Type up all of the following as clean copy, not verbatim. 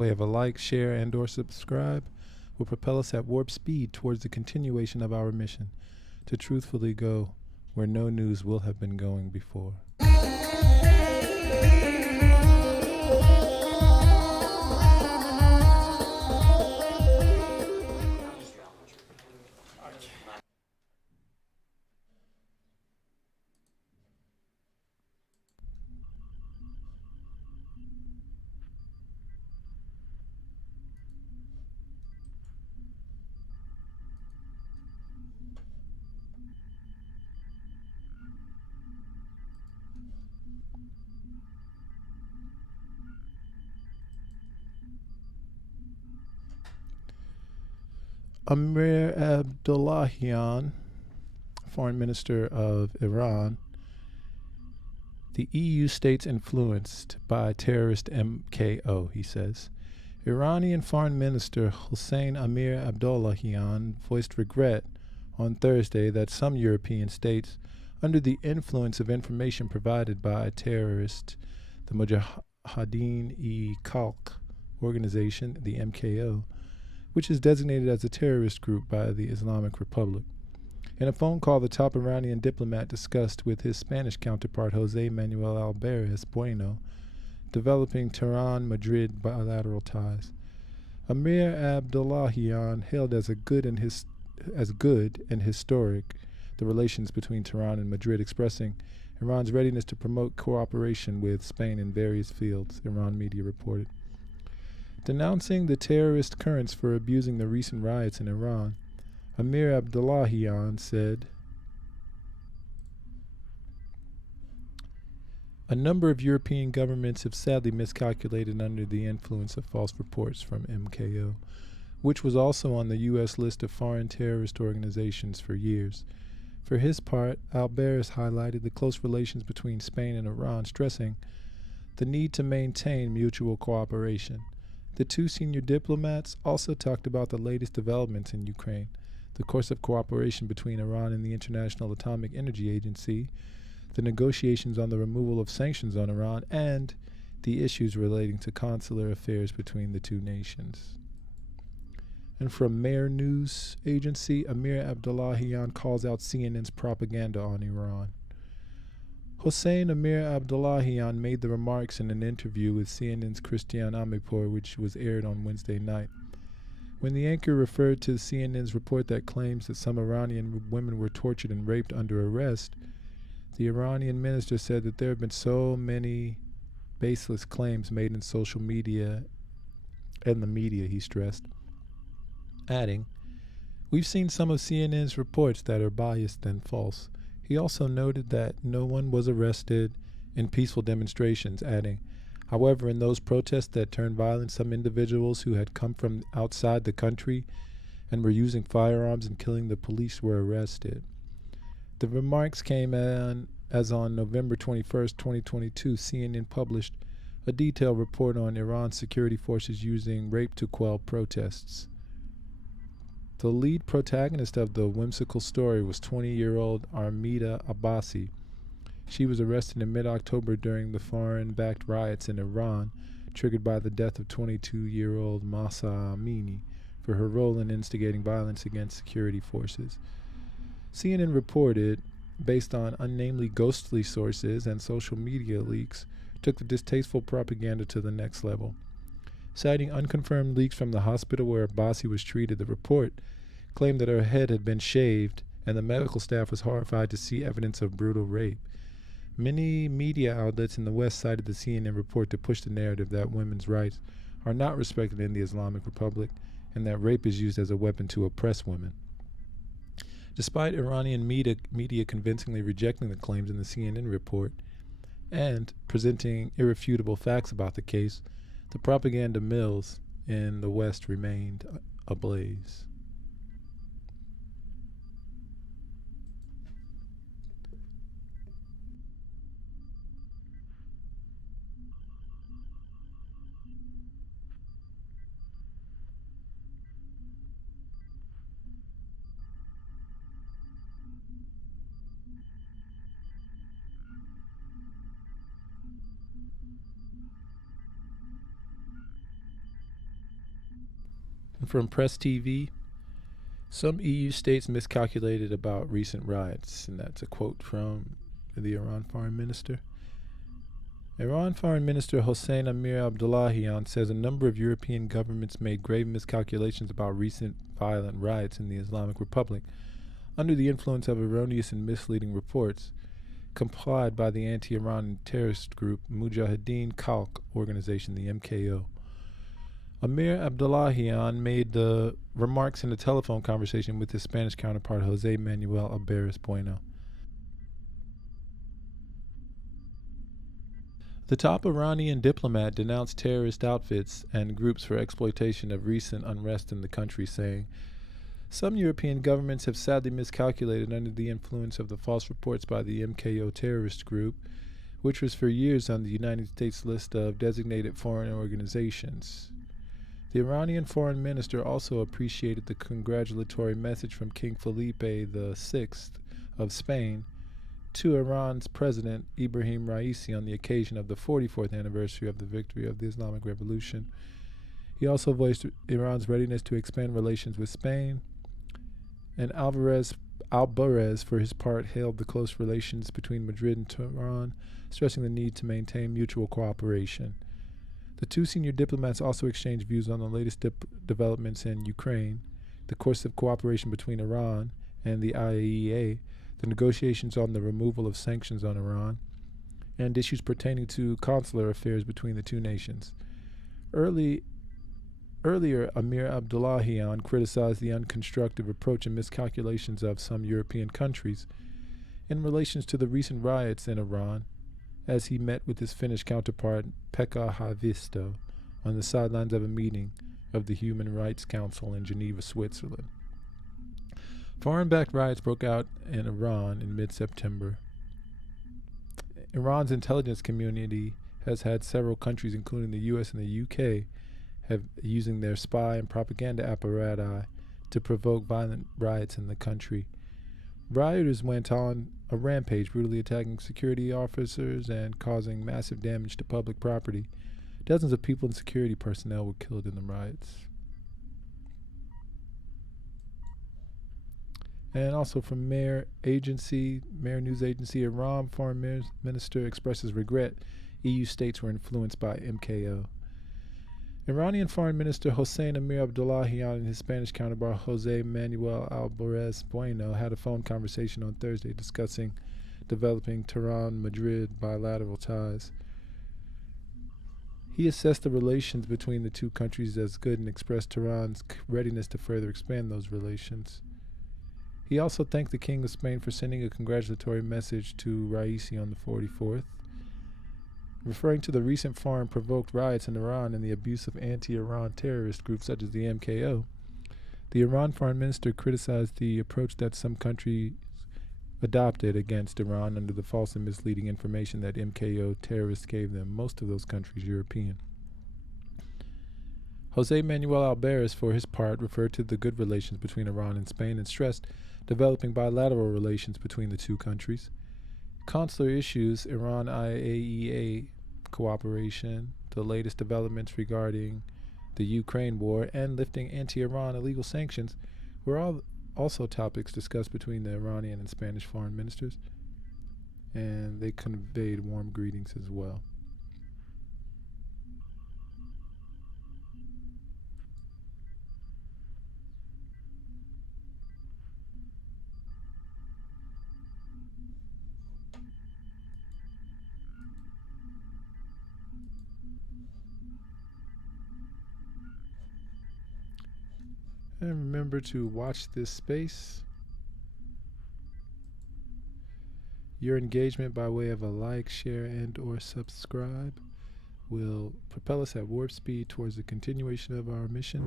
Way of a like, share, and or subscribe will propel us at warp speed towards the continuation of our mission to truthfully go where no news will have been going before. Amir Abdollahian, Foreign Minister of Iran, the EU states influenced by terrorist MKO, he says. Iranian Foreign Minister Hossein Amir Abdollahian voiced regret on Thursday that some European states, under the influence of information provided by terrorist, the Mujahideen-e-Khalq organization, the MKO, which is designated as a terrorist group by the Islamic Republic. In a phone call, the top Iranian diplomat discussed with his Spanish counterpart, Jose Manuel Alvarez Bueno, developing Tehran-Madrid bilateral ties. Amir Abdollahian hailed as good and historic the relations between Tehran and Madrid, expressing Iran's readiness to promote cooperation with Spain in various fields, Iran media reported. Denouncing the terrorist currents for abusing the recent riots in Iran, Amir Abdollahian said, "A number of European governments have sadly miscalculated under the influence of false reports from MKO, which was also on the U.S. list of foreign terrorist organizations for years." For his part, Alvarez highlighted the close relations between Spain and Iran, stressing the need to maintain mutual cooperation. The two senior diplomats also talked about the latest developments in Ukraine, the course of cooperation between Iran and the International Atomic Energy Agency, the negotiations on the removal of sanctions on Iran, and the issues relating to consular affairs between the two nations. And from Mehr News Agency, Amir Abdollahian calls out CNN's propaganda on Iran. Hossein Amir Abdollahian made the remarks in an interview with CNN's Christian Amirpour, which was aired on Wednesday night. When the anchor referred to CNN's report that claims that some Iranian women were tortured and raped under arrest, the Iranian minister said that there have been so many baseless claims made in social media and the media, he stressed, adding, "We've seen some of CNN's reports that are biased and false." He also noted that no one was arrested in peaceful demonstrations, adding, "However, in those protests that turned violent, some individuals who had come from outside the country and were using firearms and killing the police were arrested." The remarks came as on November 21st, 2022, CNN published a detailed report on Iran's security forces using rape to quell protests. The lead protagonist of the whimsical story was 20-year-old Armida Abbasi. She was arrested in mid-October during the foreign-backed riots in Iran, triggered by the death of 22-year-old Mahsa Amini for her role in instigating violence against security forces. CNN reported, based on unnamed ghostly sources and social media leaks, took the distasteful propaganda to the next level. Citing unconfirmed leaks from the hospital where Abbasi was treated, the report claimed that her head had been shaved and the medical staff was horrified to see evidence of brutal rape. Many media outlets in the West cited the CNN report to push the narrative that women's rights are not respected in the Islamic Republic and that rape is used as a weapon to oppress women. Despite Iranian media convincingly rejecting the claims in the CNN report and presenting irrefutable facts about the case, the propaganda mills in the West remained ablaze. From Press TV, some EU states miscalculated about recent riots, and that's a quote from the Iran foreign minister. Iran Foreign Minister Hossein Amir Abdollahian says a number of European governments made grave miscalculations about recent violent riots in the Islamic Republic under the influence of erroneous and misleading reports complied by the anti-Iran terrorist group Mujahideen Khalq organization, the MKO. Amir Abdollahian made the remarks in a telephone conversation with his Spanish counterpart Jose Manuel Alberes Bueno. The top Iranian diplomat denounced terrorist outfits and groups for exploitation of recent unrest in the country, saying, "Some European governments have sadly miscalculated under the influence of the false reports by the MKO terrorist group, which was for years on the United States list of designated foreign organizations." The Iranian foreign minister also appreciated the congratulatory message from King Felipe VI of Spain to Iran's President Ibrahim Raisi on the occasion of the 44th anniversary of the victory of the Islamic Revolution. He also voiced Iran's readiness to expand relations with Spain, and Alberes, for his part, hailed the close relations between Madrid and Tehran, stressing the need to maintain mutual cooperation. The two senior diplomats also exchanged views on the latest developments in Ukraine, the course of cooperation between Iran and the IAEA, the negotiations on the removal of sanctions on Iran, and issues pertaining to consular affairs between the two nations. Earlier, Amir Abdollahian criticized the unconstructive approach and miscalculations of some European countries in relation to the recent riots in Iran, as he met with his Finnish counterpart Pekka Haavisto on the sidelines of a meeting of the Human Rights Council in Geneva, Switzerland. Foreign-backed riots broke out in Iran in mid-September. Iran's intelligence community has had several countries, including the U.S. and the U.K., using their spy and propaganda apparatus to provoke violent riots in the country. Rioters went on a rampage, brutally attacking security officers and causing massive damage to public property. Dozens of people and security personnel were killed in the riots. And also from Mehr News Agency, Iran Foreign Minister expresses regret EU states were influenced by MKO. Iranian Foreign Minister Hossein Amir Abdollahian and his Spanish counterpart Jose Manuel Alberes Bueno had a phone conversation on Thursday discussing developing Tehran-Madrid bilateral ties. He assessed the relations between the two countries as good and expressed Tehran's readiness to further expand those relations. He also thanked the King of Spain for sending a congratulatory message to Raisi on the 44th. Referring to the recent foreign-provoked riots in Iran and the abuse of anti-Iran terrorist groups such as the MKO, the Iran foreign minister criticized the approach that some countries adopted against Iran under the false and misleading information that MKO terrorists gave them, most of those countries European. Jose Manuel Alberes, for his part, referred to the good relations between Iran and Spain and stressed developing bilateral relations between the two countries. Consular issues, Iran-IAEA cooperation, the latest developments regarding the Ukraine war, and lifting anti-Iran illegal sanctions were all also topics discussed between the Iranian and Spanish foreign ministers, and they conveyed warm greetings as well. And remember to watch this space. Your engagement by way of a like, share, and or subscribe will propel us at warp speed towards the continuation of our mission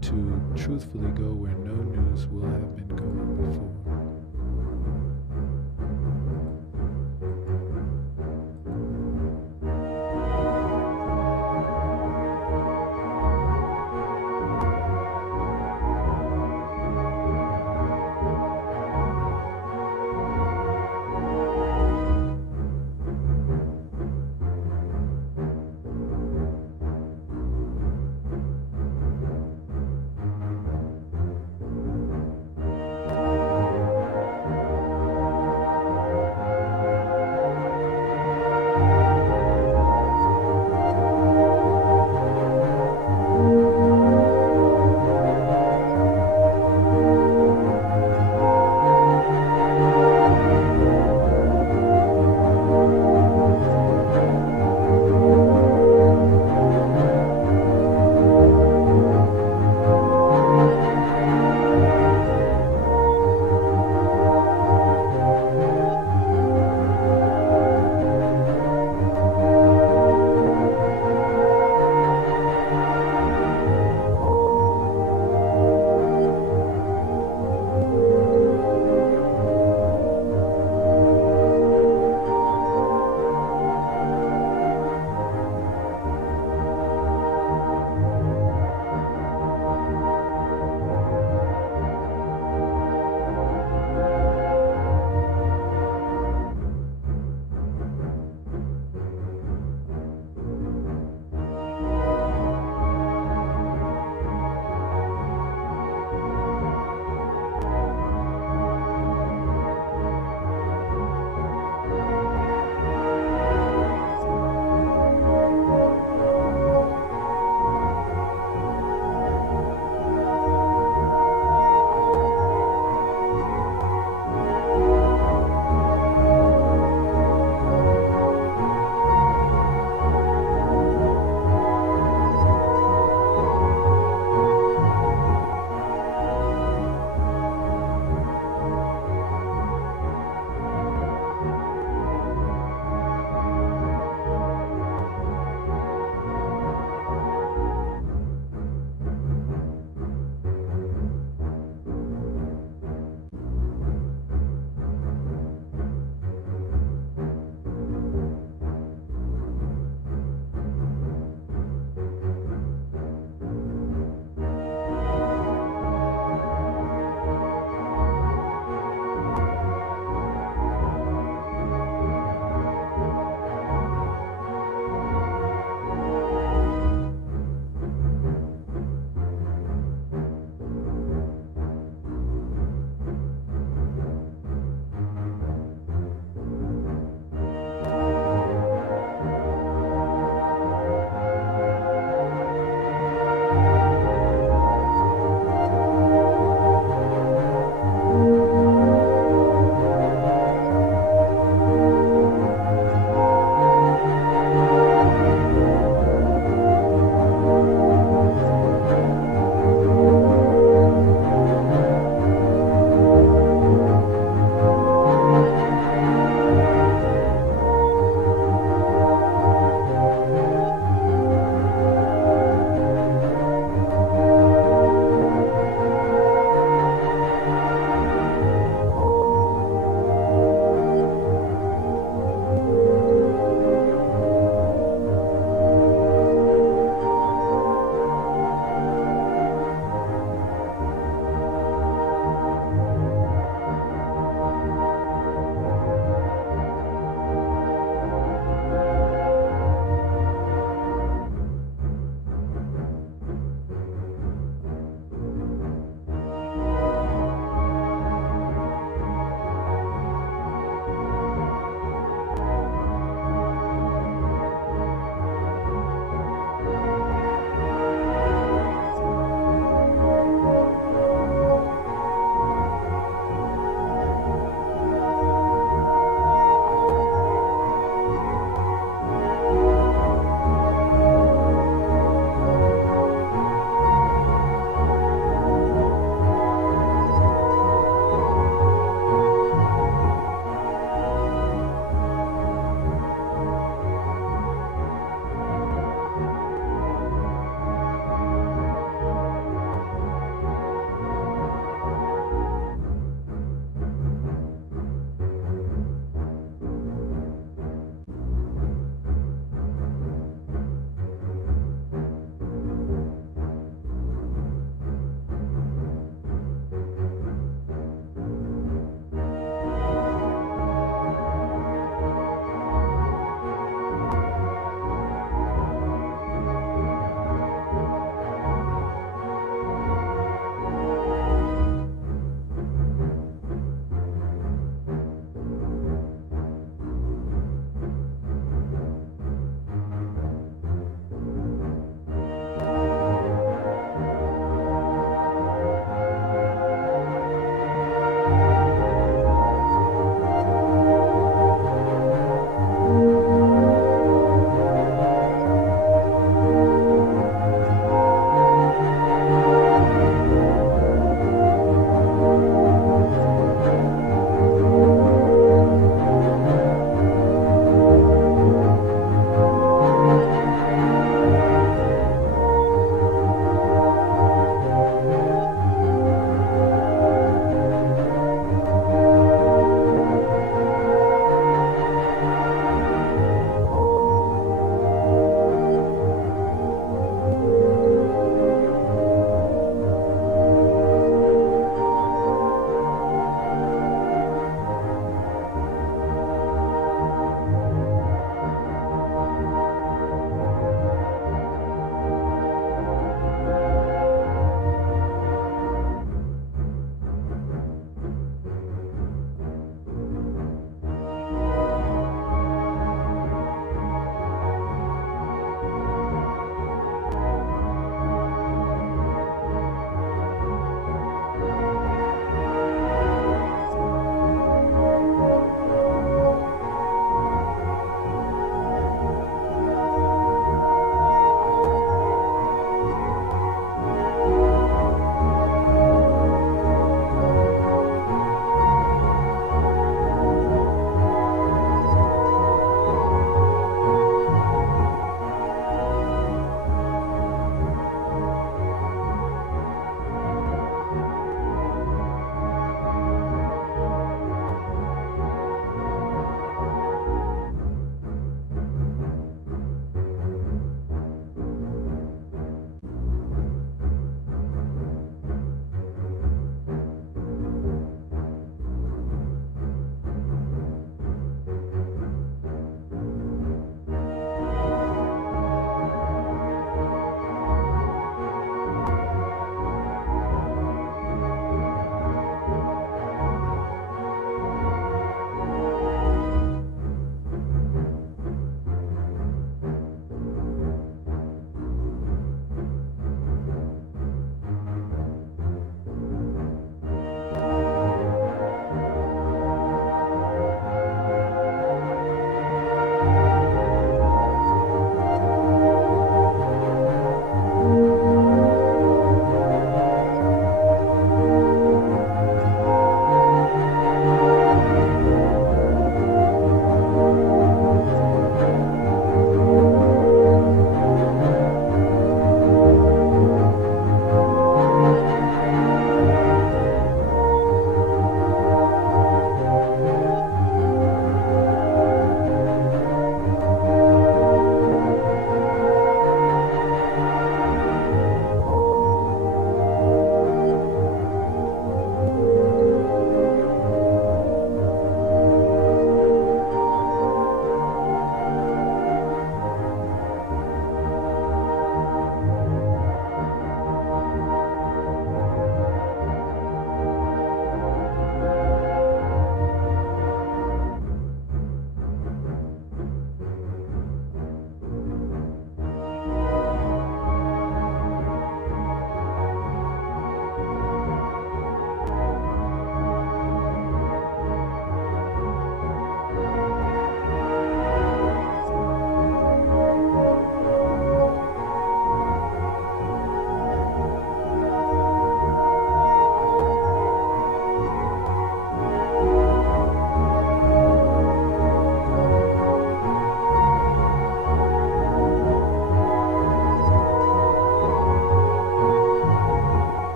to truthfully go where no news will have been going before.